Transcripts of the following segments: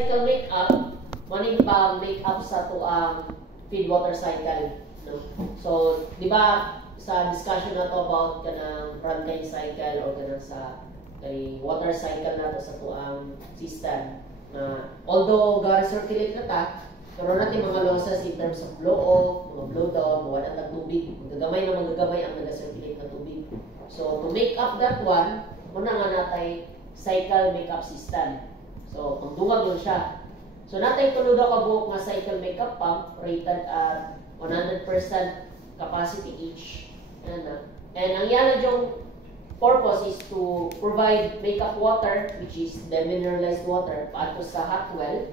cycle make-up, maning pa make-up sa tuang feed water cycle. No? So, di ba sa discussion na to about kanang runtime cycle o kanang sa kay water cycle na to sa tuang system na although ga-recirculate na ta, pero natin mga losses in terms of flow off, mga flow down, mawala ng tubig, magagamay na magagamay ang nag-circulate na tubig. So, to make up that one, muna nga natay cycle make-up system. So, magdungag yun siya. So, natay tulo daw kabuok nga cycle make-up pump rated at 100% capacity each. And ang yan yung purpose is to provide make-up water, which is demineralized water, paano sa hot well.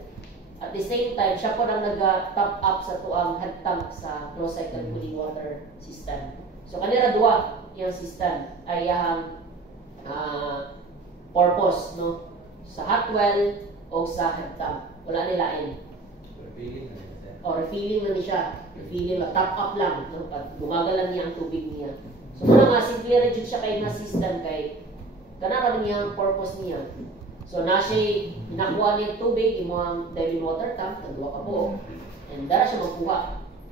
At the same time, siya po nang nag-top up sa tuang head tank sa closed cycle cooling water system. So, kanila dua yung system ay yung purpose, no? Sa hot well o sa head tank. Wala nilain. Refilling na siya. O, refilling na siya. Refilling na, top up lang. No? Gumagalan niya ang tubig niya. So, muna nga, simple rin siya kay na system kay kanaka niya ang purpose niya. So, na siya, nakuha niya tubig, imo ang diving water tank, nagduwa ka po. And dara siya magkuha.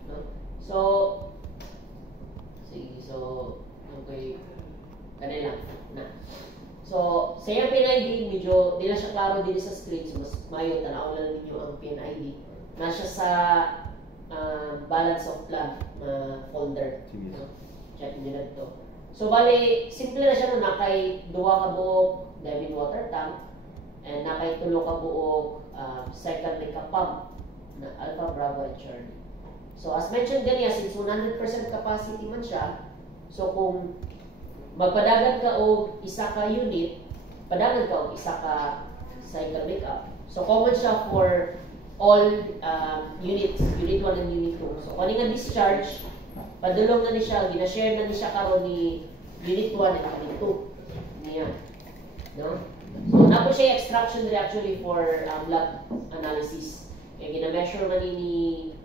No? So, sige, so, okay, kanila na. So, sa iyang PNID, medyo, di na siya klaro din sa screen, so mas mayo, tanaw lang ninyo ang PNID. Na siya sa balance of plant na folder. No? Check nyo na ito. So, bali, simple na siya no, nakay duwa ka buok diving water tank, and nakay tulo ka buok second make-up pump na Alpha, Bravo, and Charlie. So, as mentioned ganyan, since 100% capacity man siya, so kung magpadagan ka o isa ka unit, padagan ka o isa ka cycle make-up. So, common siya for all units, unit 1 and unit 2. So, kung nga discharge, padulong na ni siya, ginashare na ni siya karon ni unit 1 and unit 2. Niya. No? So, napo siya extraction actually for lab analysis. Kaya gina-measure na ni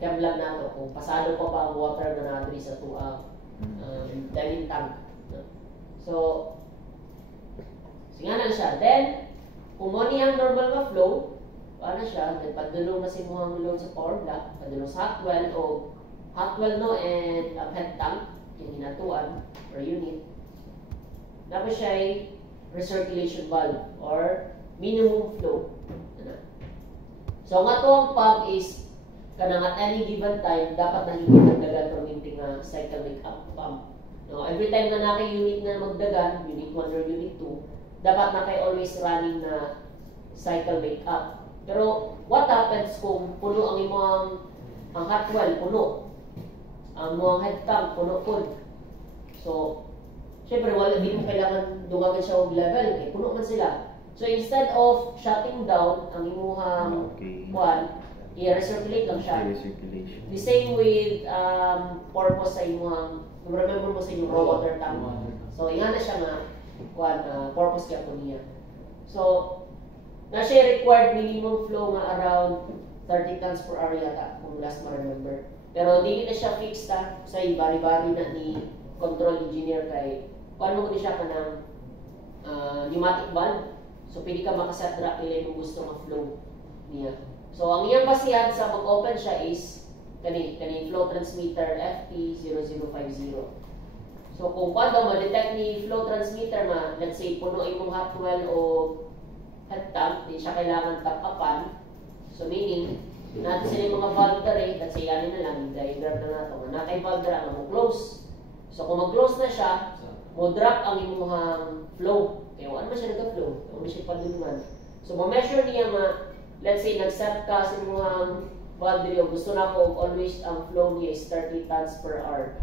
chem-lab na to kung pasado pa ba ang water na natin sa tuang diving tank. No? So, singanan siya. Then, kung mo niyang normal na flow, paano siya? Then, padulong na si muhang load sa power block, padulong sa hot well o hot well no and head tank, yung hinatuan per unit. Tapos siya ay recirculation valve or minimum flow. So, ang atong pump is kanang at any given time, dapat nahigit ang dagan permitting cycle make-up pump. No, every time na naka-unit na magdagan, unit 1 or unit 2, dapat naka-always running na cycle make-up. Pero, what happens kung puno ang imong ang hot well, puno. Ang mga head tank, puno po. So, syempre, wala din mo kailangan dungagan siya og level. Eh, puno man sila. So, instead of shutting down ang imuhang one, i-recirculate lang siya. The same with purpose sa imuhang, remember mo sa inyong raw water tank. So, inga na siya nga, purpose kaya po niya. So, na siya required minimum flow nga around 30 tons per hour yata, kung last ma-remember. Pero hindi na siya fixed sa bari-bari na ni control engineer kay paano mo siya ka ng pneumatic valve. So, pwede ka makaset drop nila yung gusto ng flow niya. So, ang iyang basihan sa mag-open siya is kani flow transmitter FT0050. So, kung paano ma-detect ni flow transmitter na, let's say, puno yung hot well o head tank, di siya kailangan top-upan. So, meaning, natin sila yung mga valve tray, let's say, yan na lang, diagram na nato. Nakay valve na mo-close. So, kung mag-close na siya, mo-drop ang imuhang flow. Kaya wala naman siya nag-flow. Wala siya padulungan. So, ma-measure niya let's say, nag-set ka sa imuhang valve video, gusto na ko always ang flow niya is 30 tons per hour.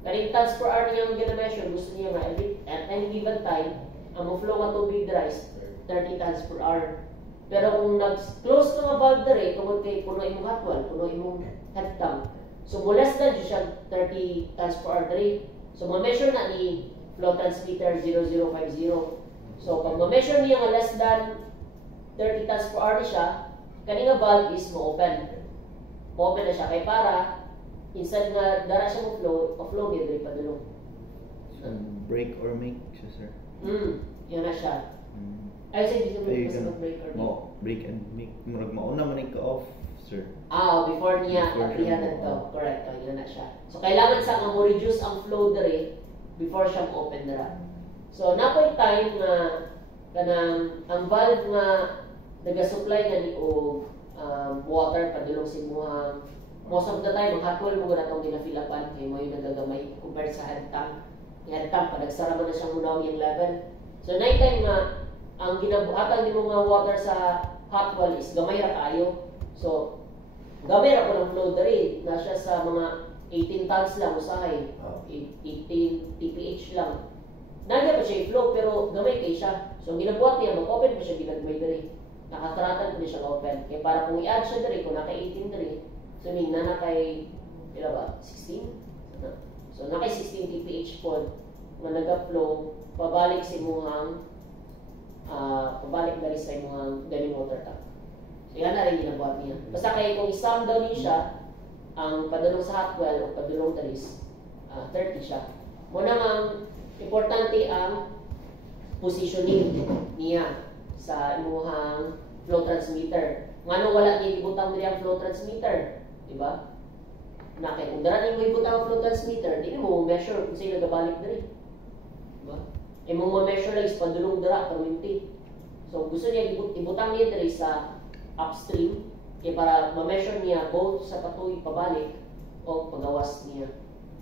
Kaning tons per hour niya ang gina-measure, gusto niya at any given time, ang flow nga tubig dry is 30 tons per hour. Pero kung nag-close ka nga valve dry, tungkol kay puno imong hot well, puno imong head tank. So, less than siya 30 tons per hour dry. So, ma-measure na ni flow transmitter 0050. So, pag ma-measure niya nga less than 30 tons per hour siya, kanina valve is mo-open. Mo-open na siya. Kaya para, instead na dara siya mo-flow niya, dali padulong. Break or make siya, sir? Yun na siya. Ay, sa hindi Ay, naman ganun. mas break or Mo break and make murag mauna man ka off, sir. before niya Before aprihan siya to. mo- Correct, yun na siya. So, kailangan sa nga mo reduce ang flow dere before siya open dira. So, napoy time nga kanang ang valve nga naga-supply na ni og water padulong sa imuhang most of the time ang hot well mo na itong ginafilapan kay mo yung nagagamay compared sa head tank. Yung head tank panagsara mo na siyang munaw yung level. So, night time nga ang ginabuhatan ni mga water sa hot well is gamay ra kayo. So, gamay ra ko ng flow dere na siya sa mga 18 tons lang usahay. 18 TPH lang. Nagya pa siya i-flow pero gamay kay siya. So ang ginabuhat niya, mag-open pa siya ginagmay dere. Nakatratan pa siya open. Kaya para kung i-add siya dere, kung naka-18 dere, so mean na nakay, pila ba? 16? So nakay 16 TPH po na nag-flow, pabalik sa imuhang pabalik dere sa imuhang boiling water tank. So yan na rin ginabuhat niya. Basta kaya kung isam daw niya siya, ang padulong sa hot well o padulong talis, 30 siya. Muna ang importante ang positioning niya sa imuhang flow transmitter. Ngano wala niya ibutang diri ang flow transmitter, di ba? Na kay kung dara mo ibutang ang flow transmitter, di mo measure kung sino nagabalik diri. Di ba? E mo measure lang is padulong dira perminti. So gusto niya ibutang niya diri sa upstream kaya para ma-measure niya both sa patuloy pabalik o pagawas niya.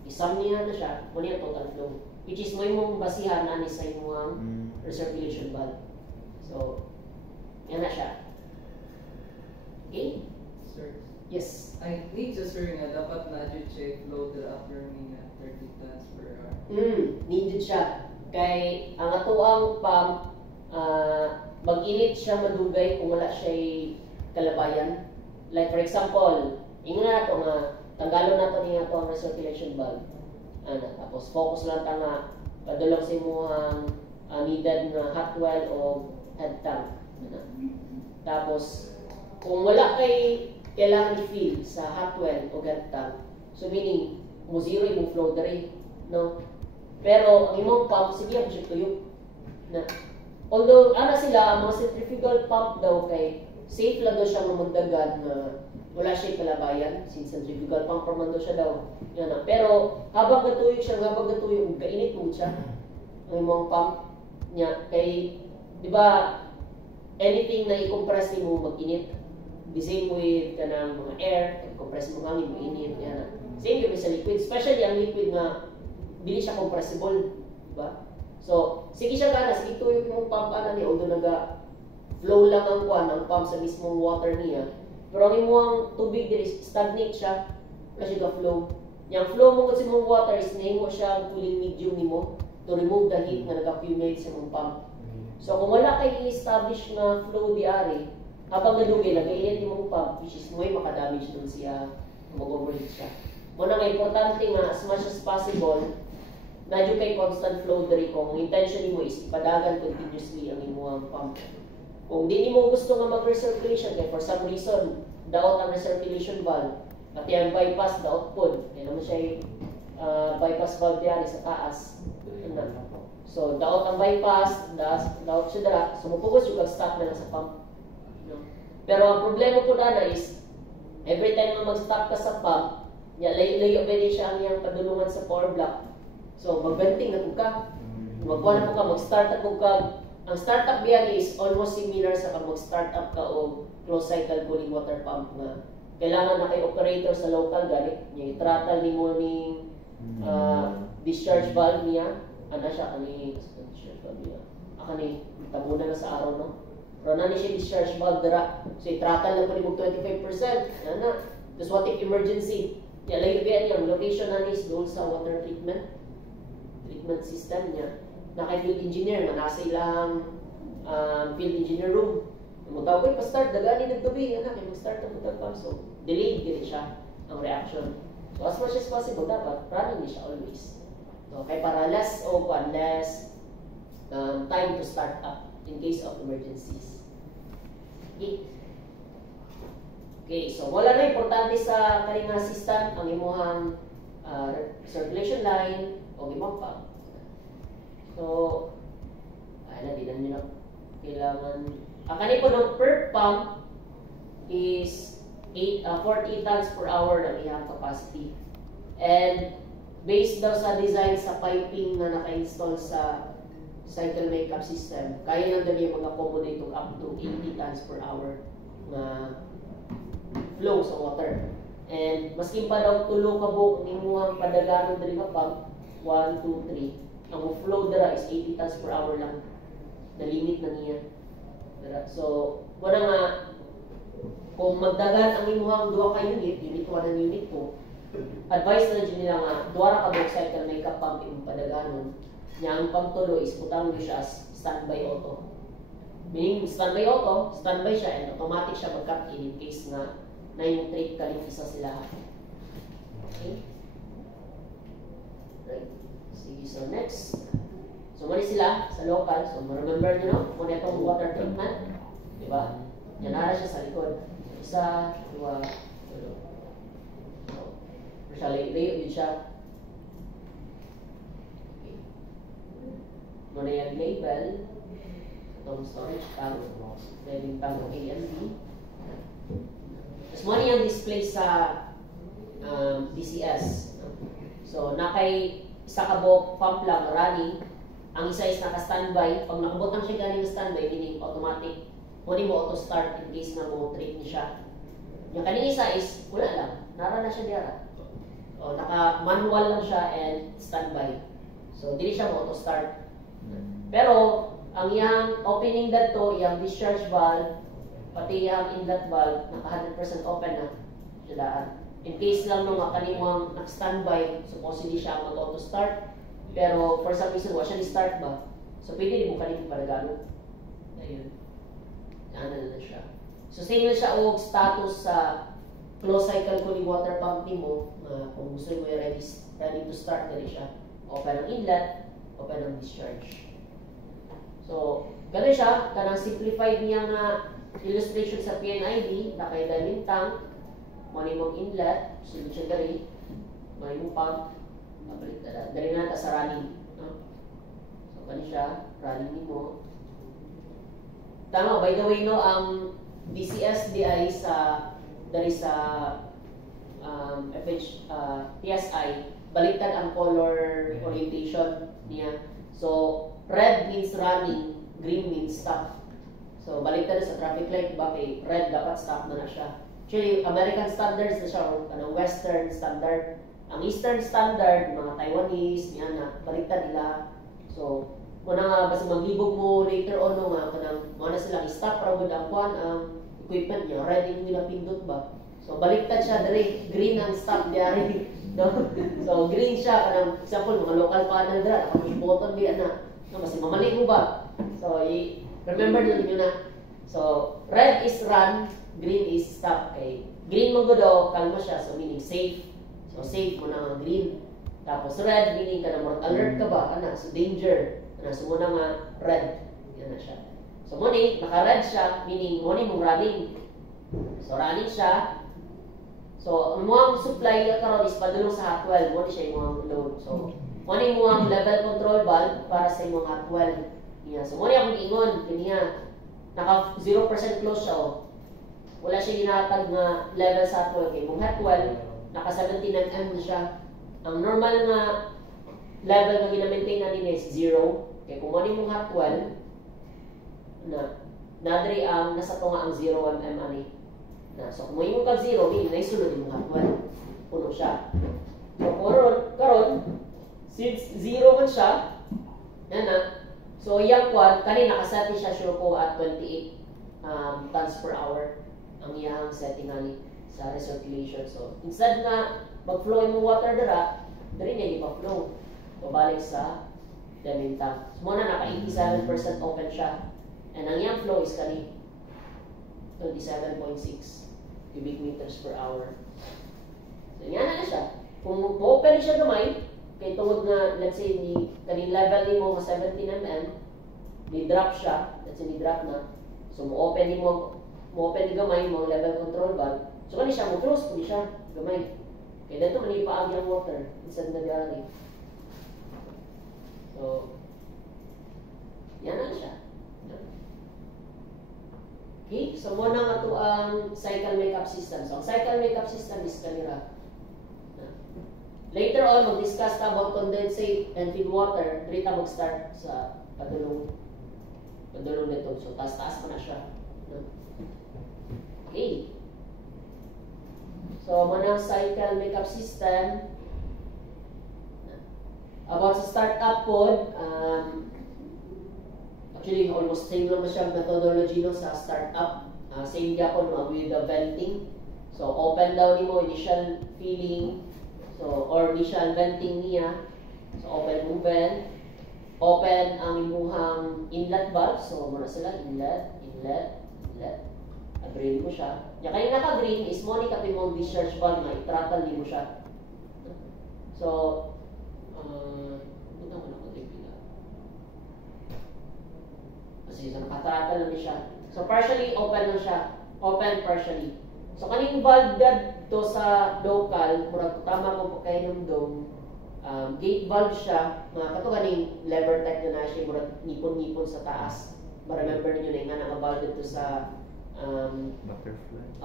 Isam niya na siya, kung niya total flow. Which is mo yung basihan na ni sa imuhang recirculation valve. So, yan na siya. Okay? Sir, Yes. I think just sir nga dapat na-check load after me 30 tons per hour. Needed siya. Kay ang atuang pump, mag-init siya madugay kung wala siya kalabayan. Like for example, ingon na ito nga, tanggalon na ito niya ito ang recirculation valve. Tapos focus lang ta nga, padulong sa imuhang needed na hot well o head tank. Tapos, kung wala kay kailangan i-fill sa hot well o head tank, so meaning, mo zero yung flow dere, no? Pero, ang imong pump, sige ako siya tuyo. Although, sila, ang mga centrifugal pump daw kay safe lang daw siya mamagdagan na wala siya kalabayan since centrifugal pump man daw siya daw. Yan na. Pero habang gatuyo siya, kainit mo siya ang imong pump niya. Kay, di ba, anything na i-compress mo mag-init. The same with kanang mga air, i-compress mo hangin, mag-init. Yan na. Same with sa liquid. Especially ang liquid na dili siya compressible. Di ba? So, sige siya gana, sige tuyo yung pump niya, although flow lang ang pump sa mismong water niya. Pero ang imuhang tubig diri stagnate siya kasi ka flow. Yang flow mo sa imong water is nahimo siya cooling medium nimo to remove the heat nga nag-accumulate sa imong pump. So kung wala kay i-establish na flow diari, habang nadugay nag-init imong pump, which is mo'y makadamage dun siya, mag-overheat siya. Muna nga importante nga as much as possible na yung kay constant flow diri kung intention mo is ipadagan continuously ang imong pump. Kung di mo gusto nga mag-recirculation, kaya for some reason, daot ang recirculation valve, pati ang bypass, daot po. Kaya naman siya bypass valve diyan sa taas. So, daot ang bypass, daot siya dara, sumupugos yung stop na lang sa pump. Pero ang problema po na is, every time na mag-stop ka sa pump, layo ba din siya ang iyang padulungan sa power block. So, mag-venting na ka. Magkuha na po ka, mag-start na po ka. Ang startup biyan is almost similar sa kung mag-startup ka o closed cycle cooling water pump nga. Kailangan na kay operator sa local ganit. Yung i-throttle ni mo ni discharge valve niya. Ano siya? Discharge valve niya. Ni tabunan na sa araw, no? Pero na ni siya discharge valve dira. So i-throttle lang po ni mo 25%. Yan na. Tapos what if emergency? Yan lang biyan niya. Location na ni is doon sa water treatment system niya. Naka-field engineer nga nasa ilang field engineer room. Mutaw ko pa-start, dagani nagtubi, kay mag-start ang motor pump. So, delayed din siya ang reaction. So, as much as possible, dapat running din siya always. So, kay para less time to start up in case of emergencies. Okay, so wala na importante sa kaning assistant ang imuhang circulation line o imong pump. So, di na nila. kailangan kani po ng per pump is 48 tons per hour na iyang capacity. And based daw sa design sa piping na naka-install sa cycle makeup system, kaya lang daw niya mag-accommodate up to 80 tons per hour na flow sa water. And maskin pa daw tulo ka buok nimuhang padaganon diri nga pump 1, 2, 3, ang flow dira is 80 tons per hour lang. Na limit na niya. So, wala nga kung magdagan ang imuhang duha ka unit 1 and unit 2, advice na dyan nila nga duha ra ka buok cycle makeup pump imong padaganon. Nya ang pangtulo is putang mo siya as standby auto. Meaning standby auto, standby siya and automatic siya mag-cut in case nga na yung trade kaling isa sila. Okay? Right. Sige, so next. So mali sila sa local. So remember nyo no? Kung itong water treatment. Diba? Yan nara siya sa likod. Isa, dua, tulo. So, siya layo din siya. Okay. Muna yung label. Itong storage tank. Pwedeng tank ng AMD. Tapos muna yung display sa DCS. So, nakay isa ka buok pump lang running. Ang isa is naka-standby. Pag nakabutang siya galing na standby, meaning automatic. Muna mo auto-start in case na mo trip niya siya. Yung kaning isa is, wala lang. Nara na siya diara. O, naka-manual lang siya and standby. So, dili siya mo auto-start. Pero, ang iyang opening dato, iyang discharge valve, pati iyang inlet valve, naka 100% open na. Sila. In case lang nung kanimang nag-standby, supposedly siya mag-auto-start. Pero for some reason, wala siya ni-start ba? So pwede din mo kanimang palagano. Ayun. Yan na siya. So same na siya o status sa closed cycle cooling water pump mo. Kung gusto mo yung ready to start na rin siya. Open ang inlet, open ang discharge. So, gano'n siya. Kanang simplified niya nga illustration sa PNID, na kay diamond tank, manimong inlet, sunod siya dari, manimong pump, mabalik na dari na sa running. No? So, gano'n siya, running mo. Tama, by the way, no, ang DCS di ay dari sa PSI, baliktad ang color orientation niya. So, red means running, green means stop. So, baliktad sa traffic light, bakit red dapat stop na siya. Actually, American standards na siya, o Western standard. Ang Eastern standard, mga Taiwanese, yan na, baliktad nila. So, muna nga, basta maglibog mo later on, no, nga, kanang, muna silang stop, para ang kuhan, ang equipment niya, red yung nila pindot ba. So, baliktad siya, dari, green ang stop niya rin. No? So, green siya, kanang, example, mga local panel dra, nakapush button diyan na. No, kasi mamali mo ba? So, remember nyo na. So, red is run, green is stop. Okay. Green mo daw, kalma siya, so meaning safe. So, safe mo na nga green. Tapos red, meaning ka na alert ka ba? Ano? So, danger. Ano? So, muna nga red. Yan na siya. So, muna, naka-red siya, meaning muna mong running. So, running siya. So, ang mga supply na karon is padulong sa hot well. Muna siya yung mga load. So, muna yung mga level control valve para sa mga hot well. Yeah. So, muna akong ingon. Kanya, naka 0% close siya. Oh. Wala siya ginatag na level sa hot well. Kaya kung hot well, naka 17 mm na siya. Ang normal na level na ginamaintain natin is 0. Kaya kung muna yung hot well, nadri ang nasa tunga ang 0 mm ani. So kung yung kag 0, meaning naisunod yung hot well. Puno siya. So karon since 0 man siya, so yung quad, kanina nakaset siya sure ko at 28 tons per hour ang iyang setting ani sa recirculation. So instead na mag-flow yung water dira niya ipa-flow. Pabalik sa diamond tank. So muna naka 87% open siya. And ang iyang flow is kani 27.6 cubic meters per hour. So yan na siya. Kung open siya gamay, kay tungod nga, let's say, kaning level ni mo 17 mm, ni-drop siya, let's say, ni-drop na. So, mo-open ni gamay, mo level control valve. So, kani siya, mo-close po siya, gamay. Kaya dito, kani paag yung water, instead na gari. So, yan na siya. Okay, so muna nga ito ang cycle makeup system. So ang cycle makeup system is kanira. Later on, mag-discuss ta about condensate and feed water. Dito mag-start sa padulong nito. So taas-taas pa na siya. Okay. So muna ang cycle makeup system. About sa startup pod, actually, almost same naman siya methodology no, sa startup. Same yapon with the venting. So, open daw nimo initial filling. So, or initial venting niya. So, open mo vent. Open ang imuhang inlet valve. So, muna sila, inlet. Drain mo siya. Yung kaya naka-green is mo ni kapin mo discharge valve na i-throttle mo siya. So, buta ko na ko pila. Kasi so, naka-throttle lang siya. So, partially open lang siya. Open partially. So, kaning valve dad to sa local, murag tama mo po kayo ng dome. Gate valve siya. Mga kato kaning lever type na siya, murag nipon-nipon sa taas. Ma-remember ninyo na yung nga naka-valve dito sa Butterfly.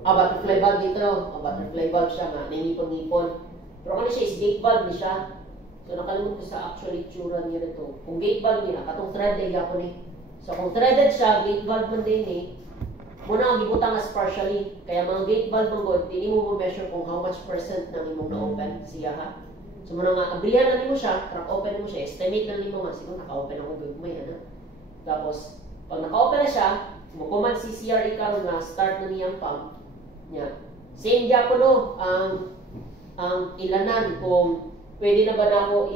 Butterfly valve dito. Butterfly valve siya nga, nainipon-nipon. Pero kani siya is gate valve ni siya. So nakalimut ko sa actual itsura niya nito. Kung gate valve niya, katong threaded yapon eh. So kung threaded siya, gate valve man din eh. Muna ang gibutang as partially. Kaya mga gate valve mong god, hindi mo measure kung how much percent nang imong na-open siya ha. So muna nga, abrihan na nimo siya, track open mo siya, estimate na nimo nga, siguro naka-open ako gagmay ano. Tapos, pag naka-open na siya, mo-command si CRE karon na start na niyang pump niya. Same gyapon no, ang ilanan kung pwede na ba na ako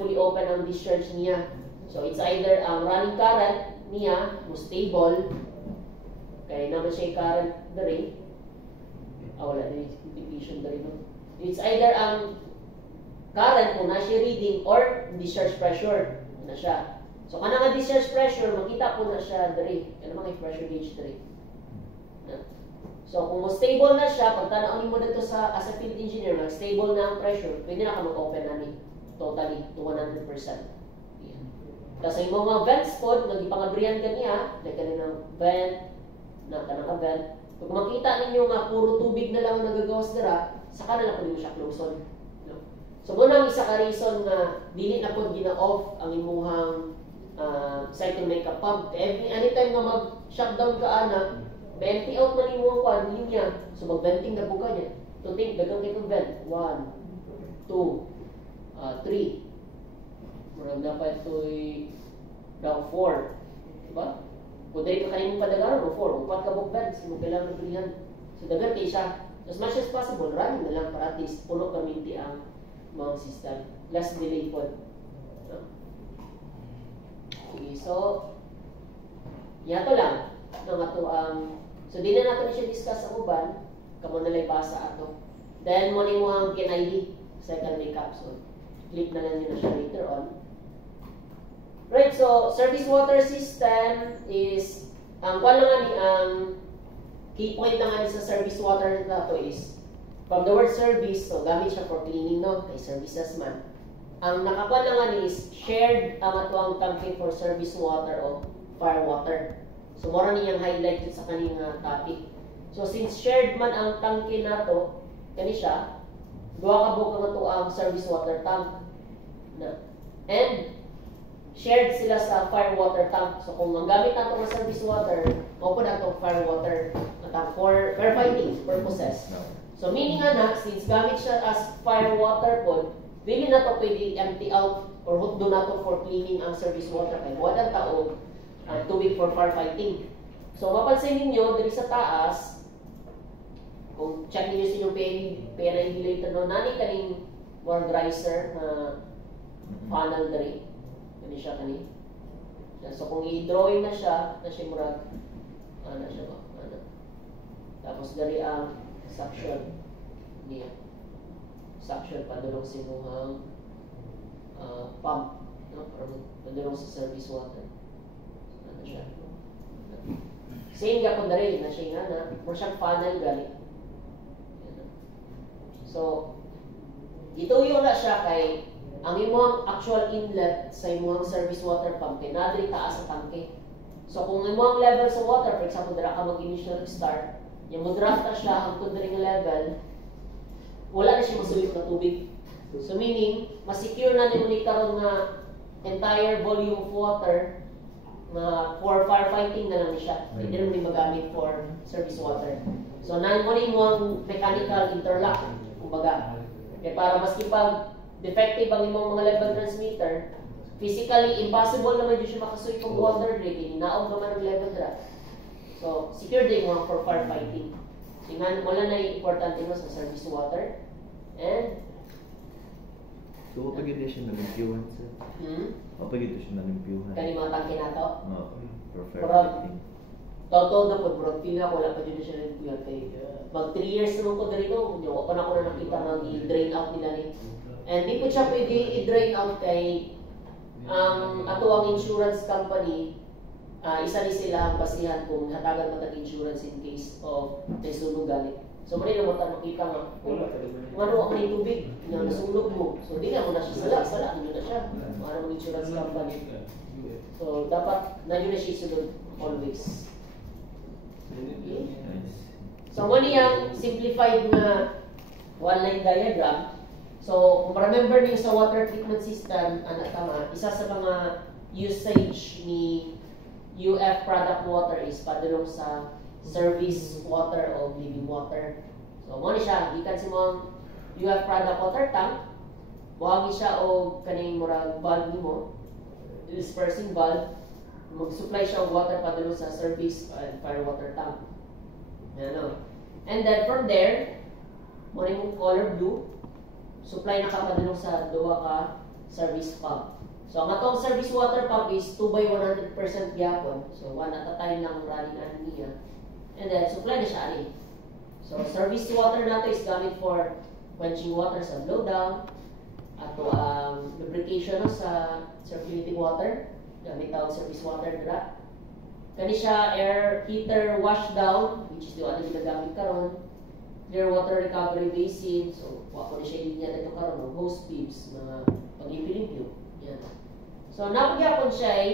fully open ang discharge niya. So it's either ang running current niya, mo stable, kaya naman siya current na rin. Wala na yung division na rin. No? It's either ang current kung na siya reading or discharge pressure na siya. So kana nga discharge pressure, makita po na siya diri. Ano mga pressure gauge diri. So kung mo stable na siya, pag tanaw mo dito sa as a field engineer, stable na ang pressure, pwede na ka mag-open na ni totally to 100%. Yeah. Kasi yung mga vents pod, nagipang-abrihan kaniya, like kaninang vent, na kanang vent. Pag makita ninyo nga puro tubig na lang ang nagagawas dira, saka na lang pwede mo siya close on. No? So muna ang isa ka reason na dili na pod gina-off ang imuhang cycle makeup pump. Anytime nga mag-shutdown ka ana, empty out man imo ang kwan linya. So mag-venting na buka niya. To think dagang kay vent. 1 2 3. Murag dapat to'y daw 4. Diba? Kung dahil ka kanimong padagaran o 4, upat ka buk vents, mo kailangan naglihan. So dagan kay siya. As much as possible, running na lang para at least puno kaminti ang mga system. Less delay po. Okay, so yato lang nang ato ang so di na natin siya discuss sa uban kamo na lay basa ato. Then mo ni mo ang KNID cycle makeup, so click na lang niyo na siya later on. Right, so service water system is ang kwan lang ni ang key point na nga sa service water na to is from the word service, so gamit siya for cleaning no, kay services man. Ang nakakuha na nga ni is shared ang ato ang tangke for service water o fire water. So mora niyang highlight sa kaning topic. So since shared man ang tangke nato, kani siya, duha ka buok nga to ang service water tank na. And shared sila sa fire water tank. So kung manggamit nato nga service water, mao po nato fire water tank for firefighting purposes. So meaning na since gamit siya as fire water pod, dili na to pwede empty out or hotdo na to for cleaning ang service water kay wala tao tubig for firefighting. So mapansin ninyo diri sa taas, kung check niyo sa inyong PNID later no, nani kaning more riser na funnel diri. Kani siya kani. So kung i-drawing na siya murag ana siya ba? Ana. Tapos diri ang suction niya. Suction padulong sa imuhang pump no, para padulong sa service water. Ano siya? Same gapon diri na siya nga na mo siyang funnel gali. So ituyo na siya kay ang imuhang actual inlet sa imuhang service water pump kay nadiri taas sa tangke. So kung imo ang level sa water, for example, dira ka mag-initial start, yung mo-draft na siya hangtod diri nga level, wala na siya masulit na tubig. So meaning, ma-secure na nimo ni karon nga entire volume of water na for firefighting na lang ni siya. Hindi na mo magamit for service water. So na mo ni mo ang mechanical interlock, kumbaga. Kaya para maski pag defective ang imong mga level transmitter, physically impossible naman yun siya makasuit ng water break, inaog naman ang level dra. So secure din mo for firefighting. Tingnan wala na importante mo sa service water. And So, pagkita siya nalimpyuhan, sir. Pagkita siya nalimpyuhan. kani mga tangke na to. For Correct. firefighting. Totoo na po, bro. Pila ko wala pa dito siya nagpuyat kay mag 3 years naman ko dito, hindi ko na nakita na i-drain out nila ni. And di po siya pwede i-drain out kay ang ato ang insurance company, isa ni sila ang basihan kung hatagan matag insurance in case of nasunog galit. So mali na mo tayo makita nga, ano ang may tubig na nasunog mo. So di na mo na siya sala nyo na siya. Para mag insurance company. So dapat na yun na siya sunod always. Nice. So mo niyang simplified na one-line diagram. So kung remember niyo sa water treatment system, isa sa mga usage ni UF product water is padulong sa service water o living water. So mo ni siya gikan si mong UF product water tank, buhagi siya og kaning murag valve nimo, dispersing valve, mag-supply siya og water padulong sa service and fire water tank. Ano? And then from there, mo ni mong color blue, supply na kapadulong sa duha ka service pump. So ang atong service water pump is 2 by 100% gyapon. So one at a time lang running ano niya. And then supply na siya ani. So service water nato is gamit for quenching water sa blowdown, ato ang lubrication no, sa circulating water, gamit tawag service water dra. Kani siya air heater washdown, which is yung ano ginagamit karon. Clear water recovery basin, so wako na siya linya dito karon, hose bibs, mga pag-limpyo. Yan. So napagyapon siya ay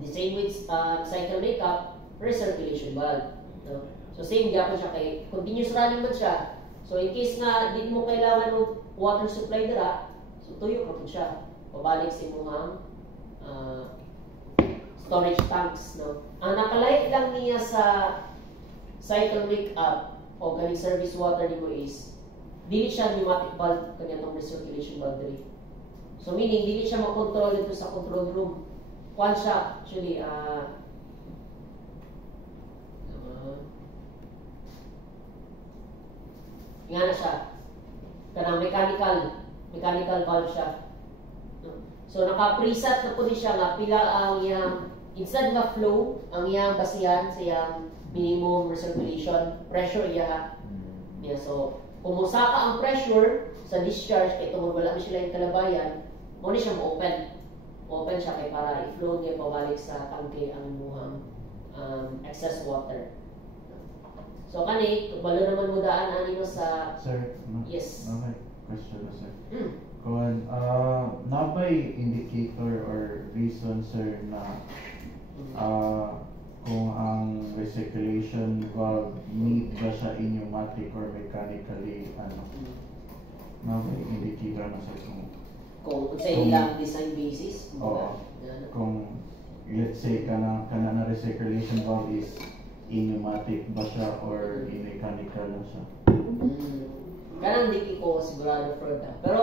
the same with cycle makeup, recirculation valve. No? So same gyapon siya kay continuous running man siya. So in case nga di mo kailangan ng water supply dira, so tuyo ka po siya. Pabalik sa imong storage tanks, no. Ang nakalike lang niya sa cycle makeup o galing service water nimo is dili siya pneumatic valve kaniyang recirculation valve diri. So meaning dili siya makontrol dito sa control room. Kuan siya actually nga na siya. Kanang mechanical valve siya. So naka-preset na po siya nga pila ang iyang instead nga flow, ang iyang basihan sa iyang minimum recirculation pressure iya. Yeah, so kung musaka ang pressure sa discharge kay tungod wala na sila yung kalabayan, mo ni siya mo-open. Open siya kay para i-flow niya pabalik sa tangke ang imuhang excess water. So kani, balo naman mo daan ani mo sa Sir, yes. Okay, question na sir. Kung nabay indicator or reason sir na kung ang recirculation valve need ba siya pneumatic or mechanically nabay indicator na sir Kung sa ilang design basis. Oo. Kung let's say kana na recirculation valve is pneumatic ba siya or mechanical na siya? Kanang di ko sigurado for that. Pero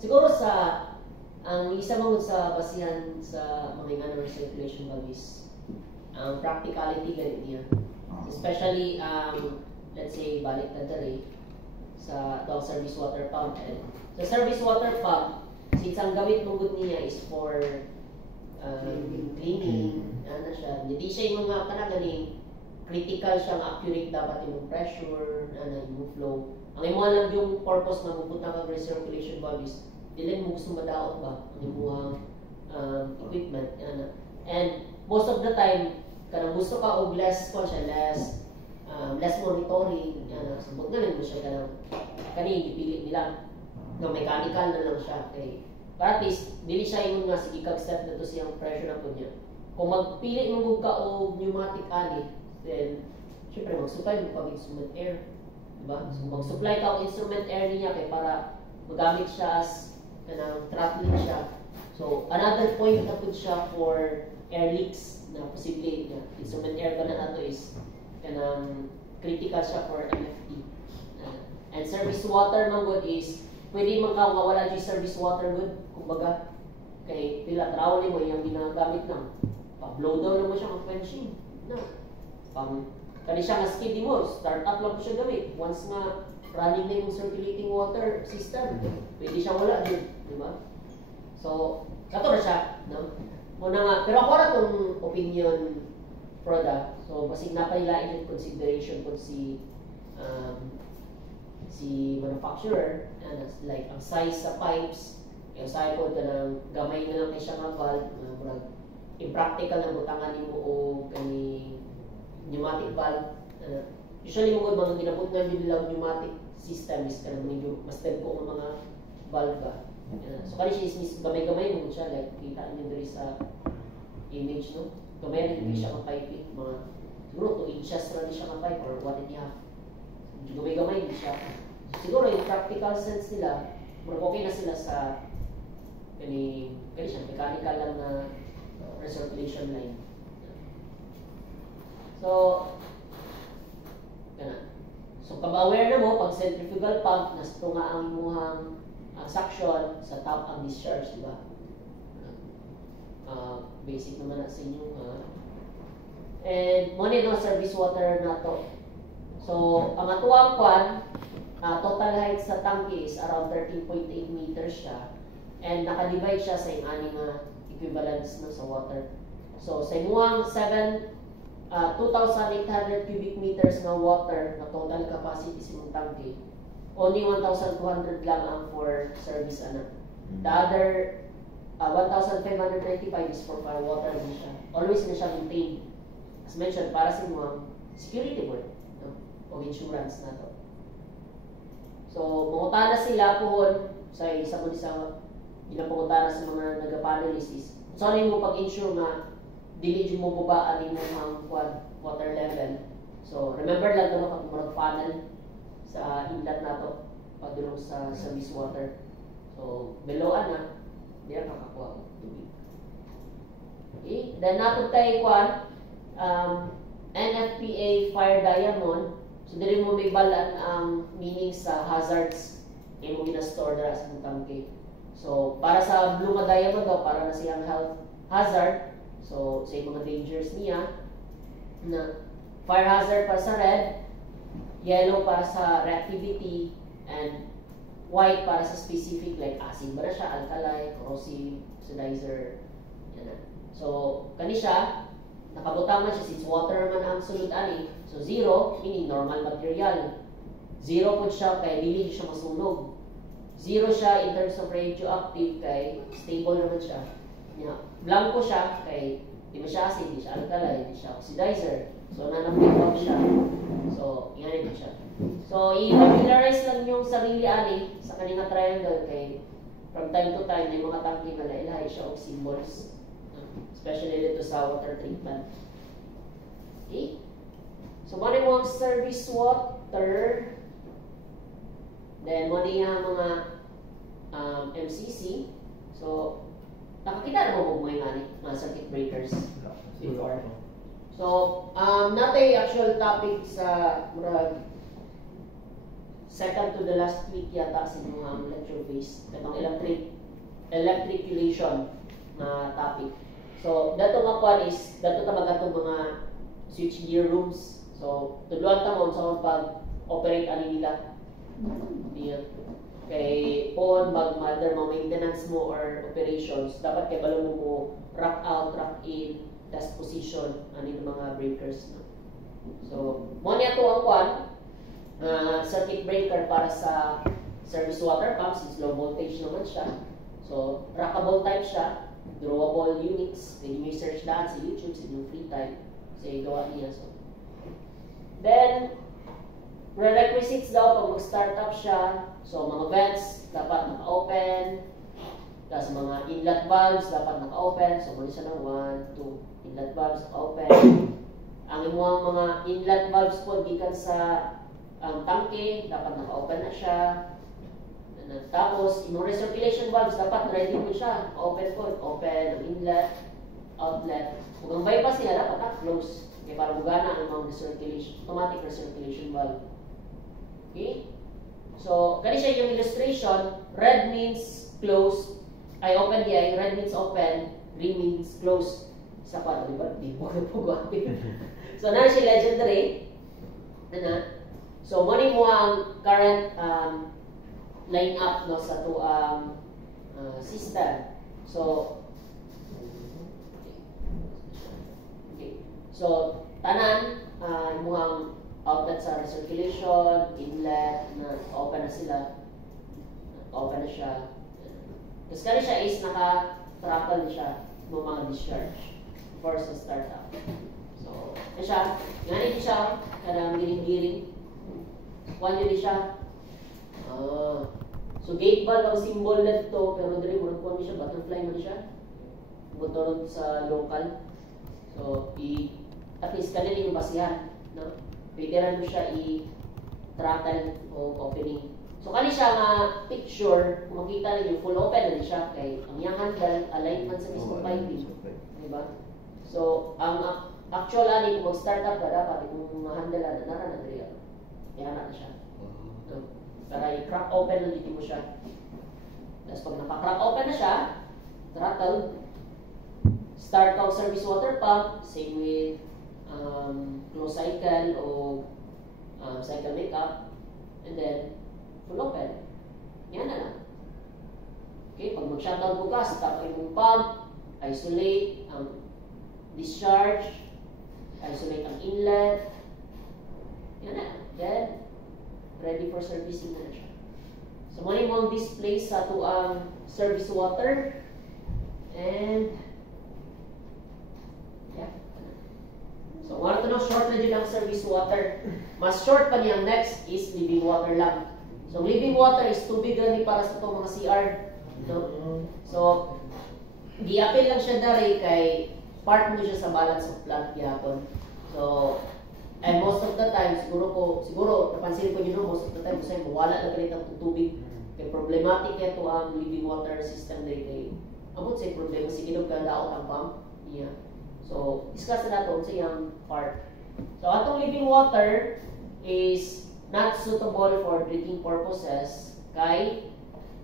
siguro sa ang isa mo sa basihan sa mga nga recirculation valve is ang practicality ganit niya. Especially let's say balik na dali sa service water pump. Sa service water pump, since ang gamit mong good niya is for cleaning, ano siya, hindi siya yung mga kanagaling critical siyang accurate dapat yung pressure, yung flow. Ang imo lang yung purpose na pupunta kang recirculation valve is dili mo gusto madaot ba ang imong equipment. And most of the time, kanang gusto ka og less monitoring, sabot na lang mo siya kanang kani ipilit nila na mechanical na lang siya kay para at least dili siya yung nga sige kag step na to siyang pressure na po niya. kung magpili mo ka o pneumatic ali, then syempre mag-supply mo pag instrument air. Diba? So mag-supply ka o instrument air niya kay para magamit siya as throttling siya. So another point na po siya for air leaks na posible niya. Instrument air ka na nato is critical siya for MFT. And service water man good is pwede man ka mawala yung service water good. Kumbaga, kay pila trawli mo yung ginagamit lang. Pa-blow down mo siya ng quenching. No. Kani siya nga skid mo, start up lang siya gamit. Once nga running na yung circulating water system, pwede siya wala din. Diba? So, kato na siya. No? Muna nga, pero ako na itong opinion product. So, basig napailain yung consideration kung si manufacturer, like ang size sa pipes, yung size ko ng gamay na lang kay siya nga valve, impractical na butangan mo o kani pneumatic valve. Usually mo mga ginabot na yung pneumatic system is medyo mas tempo ng mga valve ka. So kani siya is gamay-gamay mo siya, like kita niyo diri sa image, no? Gamay rin siya ka pipe, mga siguro 2 inches na siya ka pipe or 1.5. Gamay-gamay din siya. Siguro yung practical sense nila, okay na sila sa kani siya, mechanical lang na recirculation line. So, aware na mo, pag centrifugal pump, nasto nga ang imuhang suction, sa top ang discharge, di ba? Basic naman na sa inyo. And, muna yung service water na to. So, ang atuang kwan, total height sa tangke is around 13.8 meters siya. And nakadivide siya sa yung aning equivalence no, sa water. So, sa imuang 2,800 cubic meters na water na total capacity sa imong tangke, only 1,200 lang ang for service ana. The other 1,595 is for fire water din siya. Always na siya maintained. As mentioned, para sa imong security board, no? O insurance na to. So, mangutana sila po sa isa mo sa ginapangutana sa mga nag-panelist is so ano mo pag-insure nga dili mo bubaan mo ang water level. So, remember lang ito kung mag-funnel sa inlet na to pagdulong sa service water. So, below na, di na kakakuha ng tubig. Okay? Then, natin tayo NFPA Fire Diamond. So, dili mo may balaan ang meaning sa hazards yung mo ginastore na sa tangke. So, para sa blue nga diamond daw, para na siyang health hazard. So, sa mga dangers niya, na fire hazard para sa red, yellow para sa reactivity, and white para sa specific, like acid ba na siya, alkali, corrosive, oxidizer, yan na. So, kani siya, nakabutang man siya since water man ang sulod ani. So, 0, meaning normal material. 0 po siya, kaya dili siya masunog. 0 siya in terms of radioactive, kay stable naman siya. Yeah. Blanco siya, kay di ba siya acid, di siya alkali, di siya oxidizer. So, nanapit siya. So, yan ito siya. So, i-familiarize lang yung sarili ani sa kanina triangle, kay from time to time, may mga tangke na lailay siya o symbols. Especially dito sa water treatment. Okay? So, mali mo ang service water. Then, mali yung mga MCC. So, nakakita na mo mga circuit breakers before. So, natay actual topic sa second to the last week yata sa mga lecture base. Itong electriculation na topic. So, dato nga kwan is, dato tamaga itong mga switchgear rooms. So, tudluan ta mo sa pag-operate ani nila. Kay on mag-mother mo maintenance mo or operations, dapat kay balo mo rack out, rack in, test position ani mga breakers. No? So, mo niya to ang kwan, circuit breaker para sa service water pump since low voltage naman siya. So, rackable type siya, drawable units. Pwede mo search daan sa YouTube, sa inyong free time. Kasi gawa niya. So, then, prerequisites daw pag mag-start up siya. So, mga vents dapat naka-open. Tapos mga inlet valves dapat naka-open. So, muli siya ng 1, 2, inlet valves open. Ang imuhang mga inlet valves po gikan sa tangke dapat naka-open na siya. Tapos imong recirculation valves dapat ready po siya, open po, open ang inlet, outlet. Kung ang bypass niya dapat close. Kaya para bugana ang mga recirculation, automatic recirculation valve. Okay? So, kani siya yung illustration, red means close, ay open diay, red means open, green means close. Isa pa, di ba? Di po so, na siya legendary. So, mo ang current line up no sa to system. So, okay. So, tanan muhang outlet sa recirculation, inlet, na open na sila. Open na siya. Kasi kaya siya is naka-throttle siya ng mga discharge before sa startup. So, na siya. Ganit siya. Kadang giring-giring. Kuhan yun siya. So, gate valve ang symbol na ito. Pero dali mo nagkuhan siya. Butterfly man siya. Motoron sa local. So, at least kanina yung basihan. No? Pwede mo siya i-throttle o opening. So, kani siya nga picture, kung makita ninyo, full open na siya kay ang iyang handle, alignment sa mismong piping. Diba? So, ang actual ani kung mag-start up ka dapat, kung ma-handle na, nara na dali ako. Kaya na siya. No? Para i-crack open na dito mo siya. Tapos pag naka-crack open na siya, throttle, start out service water pump, same with close cycle o cycle makeup, and then full open. Yan na lang. Okay, pag mag-shutdown po ka, stop yung pump, isolate ang discharge, isolate ang inlet. Yan na. Then, ready for servicing na siya. So, muna mo ang display sa ito ang service water. And, yeah. So, kung ano ito short na dyan ang service water. Mas short pa niyang next is living water lang. So, living water is tubig gani para sa itong mga CR. No? So, gi-appeal lang siya dari kay part mo siya sa balance of plant gyapon. So, and most of the time, siguro, napansin ko nyo, most of the time, kasi wala na ganit ang tubig. Kaya problematic ito ang living water system na ito. Amot sa problema, sige nung kadaot ang pump niya. So, discuss na natin sa iyang part. So, atong living water is not suitable for drinking purposes kay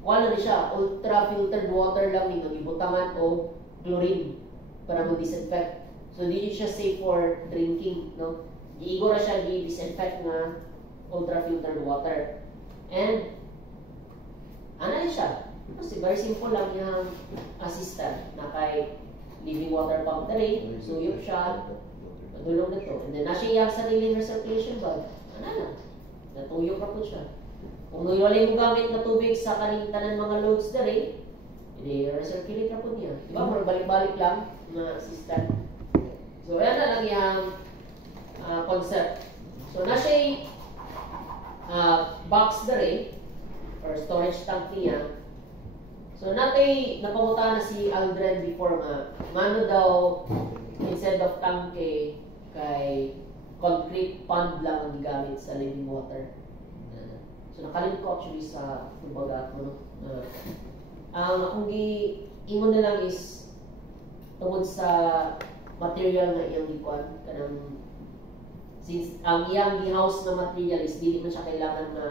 wala na siya, ultra-filtered water lang yung ibutangan o chlorine para mag-disinfect. So, hindi siya safe for drinking. No? Iigo na siya di-disinfect na ultra-filtered water. And, ano na siya? Kasi very simple lang yung assistant na kay living water pump tray, suyop siya, madulong na to. And then, nasa iyang sariling recirculation valve. Ano na? Natuyok na po siya. Kung wala mo gamit na tubig sa kanintanan mga loads na rin, hindi recirculate na po niya. Diba? Balik-balik lang na assistant. So, yan na lang yung concept. So, nasa box na rin, or storage tank niya. So, napamuta na si Aldrin before nga, mano daw, instead of tanke, kay concrete pond lang ang gamit sa living water. So, nakalim ko actually sa kumbaga ko, no? Ang akong imo na lang is tungod sa material na iyang gikuan, kanang since ang iyang gi-house na material is dili man siya kailangan na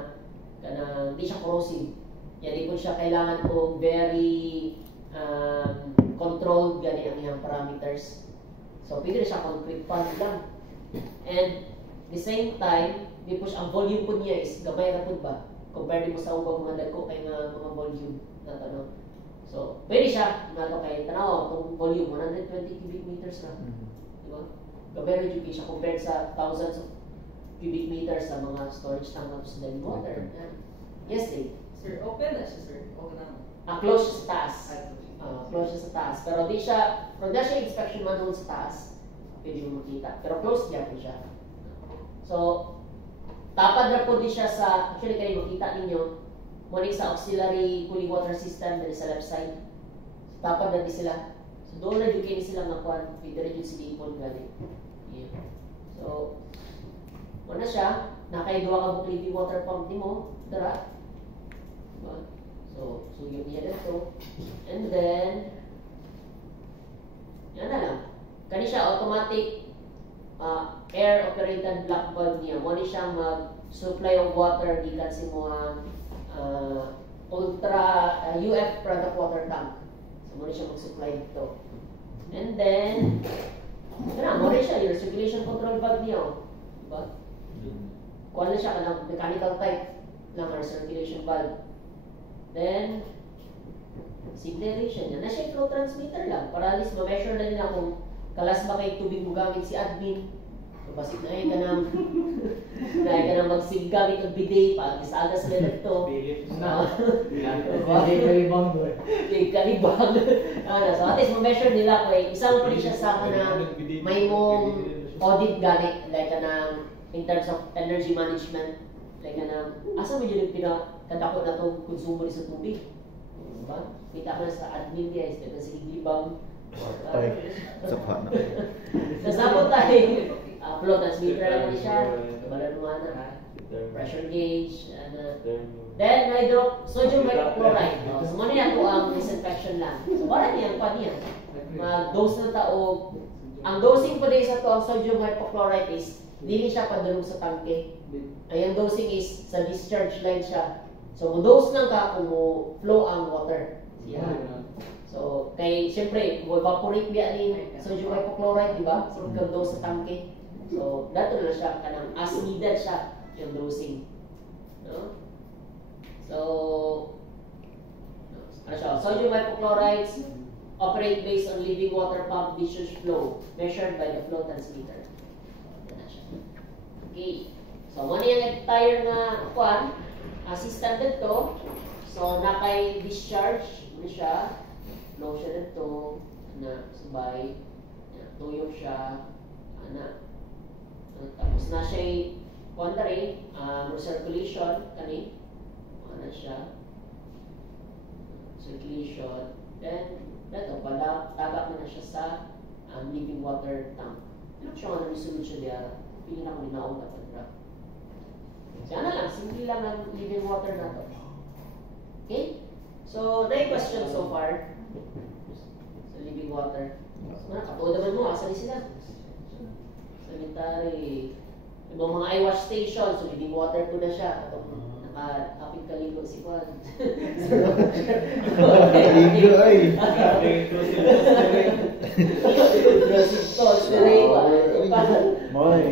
kanang di siya corrosive. Yan, di po siya kailangan po very controlled gani ang iyang parameters. So, pwede siya concrete pond lang. And, the same time, di po siya, ang volume po niya is gamay na po ba? Compare mo sa ubang mga dagko kay mga volume na tanong. So, pwede siya, nato kay tanaw, kung volume, 120 cubic meters lang. Di ba? Gamay na dyan siya compared sa thousands of cubic meters sa mga storage tank na sa living water. Yes, Dave? Sir, open na siya, sir. Okay na. Close siya sa taas. Close siya sa taas. Pero di siya, kung na siya inspection manual sa taas, pwede mo makita. Pero close niya po siya. So, tapad na po di siya sa, actually kayo makita ninyo, muna sa auxiliary cooling water system dali sa left side. Tapad na di sila. So doon na yung kini sila nga kuan, pwede rin yung silipon galing. Yeah. So, wala siya, nakaiduwa ka mo living water pump nimo, dara. Diba? So yung niya dito. And then, yan na lang. Kani siya automatic air-operated black bulb niya. Mo ni siya mag-supply of water gikan sa mga ultra UF product water tank. So mo ni siya mag-supply dito. And then, mo rin siya yung circulation control valve niya. Diba? Kuha na siya kanang mechanical type ng circulation valve. Then, signaration niya. Na siya flow transmitter lang. Para at least ma-measure na nila kung kalas ba kay tubig mo gamit si admin. So, basit na ka nang magsiggamit ng bidet para isagas na ito. Kalibang doon. Kalibang. So, at least ma-measure nila kung isang pa rin siya sa kanang may mong audit galit. Like kanang in terms of energy management. Like kanang, asa mo yun yung pinakadako na itong konsumo sa tubig? Diba? Kita ko na sa admin guys, dito sa iglibang. Sapa na. Nasabot tayo. Flow transmitter lang siya. Malaluan na. Pressure gauge. Then, sodium hypochlorite. So, muna yan po ang disinfection lang. So, wala niya, pa niya. Mag-dose na tao. Ang dosing po din sa to, ang sodium hypochlorite is, hindi siya padulong sa tangke. Ay, ang dosing is sa discharge line siya. So, mo-dose lang ka kung mo-flow ang water. Siya. So, kay, siyempre, evaporate niya ni sodium hypochlorite, di ba? So, dose sa tangke. So, dato na siya, kanang as needed siya, yung dosing. No? So, ano siya? Sodium hypochlorite operate based on living water pump discharge flow measured by the flow transmitter. Okay. So, muna yung entire na kuan, assistant dito. So, nakay discharge, muna siya, flow siya dito, na sabay, tuyok siya, tapos na siya kuan na rin, recirculation, kani, siya, circulation, then, dito, tagak na siya sa living water tank. Ano siya nga nalisunod siya diya, pili na kung linaong na pagdra. So, ano lang, simple lang ang living water na to. Okay? So, na question so far sa living water. So, nakatuwa naman mo, asan sila? Sanitary. Yung mga iWash station, so living water ko na siya. Nakapit kaligo si Juan. Kaligo ay.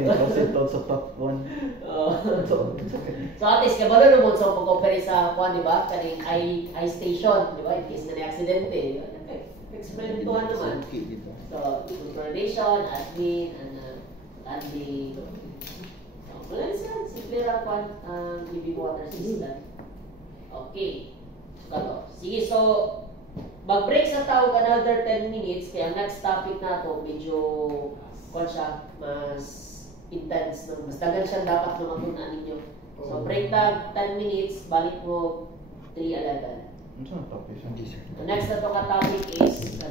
Kasi ito sa top 1. So at least, kabalo naman sa pag-operate sa Juan, di ba? Kaning I-station, di ba? In case na aksidente. Experimentuhan naman. So, coordination, admin, landing. Wala siya, simple lang ang living water system. Okay. So, sige, so, mag-break sa tawag another 10 minutes, kaya ang next topic na to, medyo, siya, mas intense, no? Mas dagan siya dapat na matunaan ninyo. So, break tag 10 minutes, balik mo 3:11. Ano sa topic? The next na to ka topic is,